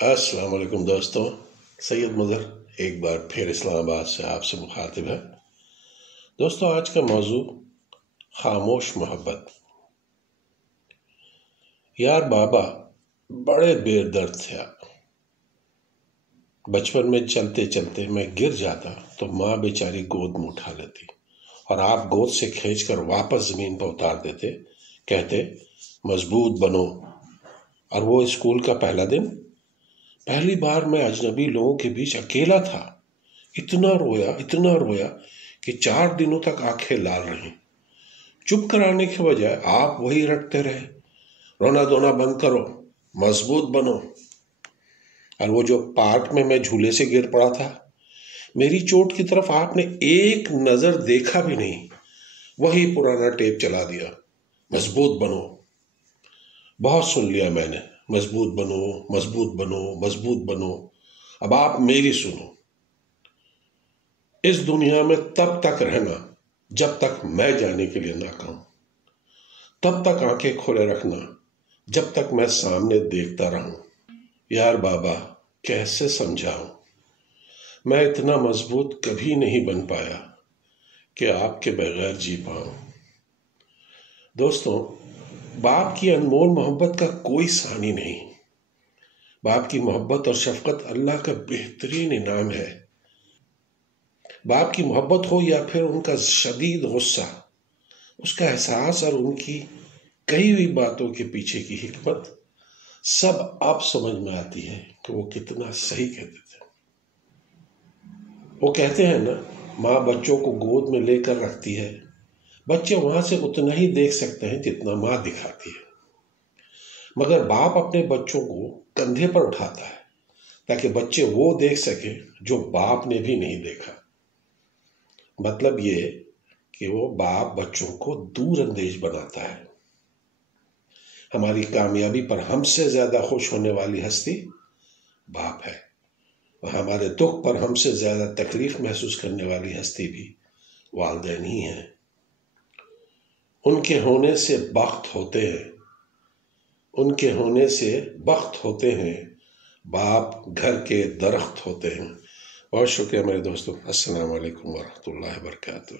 السلام علیکم دوستوں، سید مظہر ایک بار پھر اسلام آباد سے آپ سے مخاطب ہے۔ دوستوں، آج کا موضوع خاموش محبت۔ یار بابا بڑے بے درد تھے آپ۔ بچپن میں چلتے چلتے میں گر جاتا تو ماں بیچاری گود میں اٹھا لیتی اور آپ گود سے کھینچ کر واپس زمین پر اتار دیتے، کہتے مضبوط بنو۔ اور وہ اسکول کا پہلا دن، پہلی بار میں اجنبی لوگوں کے بیچ اکیلا تھا، اتنا رویا کہ 4 دنوں تک آنکھیں لال رہیں۔ چپ کرانے کے بجائے آپ وہی رٹتے رہے، رونا دھونا بند کرو، مضبوط بنو۔ اور وہ جو پارک میں جھولے سے گر پڑا تھا، میری چوٹ کی طرف آپ نے ایک نظر دیکھا بھی نہیں، وہی پرانا ٹیپ چلا دیا، مضبوط بنو۔ بہت سن لیا میں نے، مضبوط بنو مضبوط بنو مضبوط بنو۔ اب آپ میری سنو۔ اس دنیا میں تب تک رہنا جب تک میں جانے کے لیے نہ کہوں، تب تک آنکھیں کھولے رکھنا جب تک میں سامنے دیکھتا رہوں۔ یار بابا کیسے سمجھاؤں، میں اتنا مضبوط کبھی نہیں بن پایا کہ آپ کے بغیر جی پاؤں۔ دوستوں، باپ کی انمول محبت کا کوئی ثانی نہیں۔ باپ کی محبت اور شفقت اللہ کا بہترین انعام ہے۔ باپ کی محبت ہو یا پھر ان کا شدید غصہ، اس کا احساس اور ان کی کہی ہوئی باتوں کے پیچھے کی حکمت سب اب سمجھ میں آتی ہے کہ وہ کتنا صحیح کہتے تھے۔ وہ کہتے ہیں نا، ماں بچوں کو گود میں لے کر رکھتی ہے، بچے وہاں سے اتنا ہی دیکھ سکتے ہیں جتنا ماں دکھاتی ہے، مگر باپ اپنے بچوں کو کندھے پر اٹھاتا ہے تاکہ بچے وہ دیکھ سکیں جو باپ نے بھی نہیں دیکھا۔ مطلب یہ کہ وہ باپ بچوں کو دور اندیش بناتا ہے۔ ہماری کامیابی پر ہم سے زیادہ خوش ہونے والی ہستی باپ ہے، اور ہمارے دکھ پر ہم سے زیادہ تکلیف محسوس کرنے والی ہستی بھی والدین ہی ہیں۔ ان کے ہونے سے بخت ہوتے ہیں، باپ گھر کے درخت ہوتے ہیں۔ بہت شکریہ میرے دوستوں، السلام علیکم ورحمۃ اللہ وبرکاتہ۔